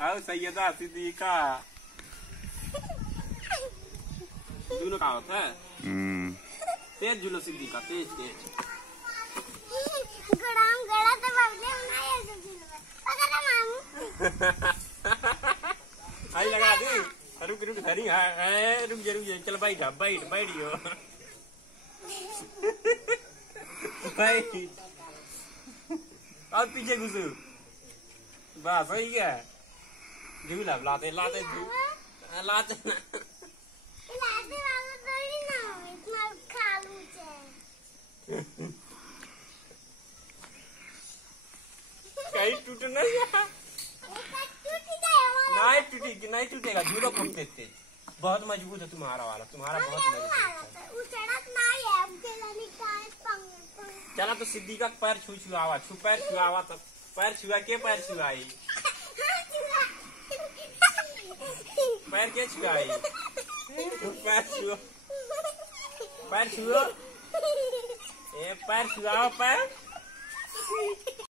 आओ सैयदा सिद्दीका। झूलो का होता है? तेज झूलो सिद्दीका, तेज तेज। गड़ा तो बगले में ना ये झूलो में। पकड़ मामू। आई लगा दी। रुक रुक धरी है, रुक जा चल बैठ बैठ बैठियो। बैठ और पीछे घुसू। बस सही है। झूला लाते लाते लाते लाते वाला थोड़ी ना इतना खालू है। कहीं टूट नहीं नहीं टूटेगा। झूलो खूब तेज बहुत मजबूत है तुम्हारा वाला। तुम्हारा बहुत मजबूत है। चला तो सिद्दीका पैर छुआवा पैर छुआवा तो पैर छुआ के पैर छुआई। पैर के छुआई। पैर छुओ पैर छुओ। पैर छुआओ पैर।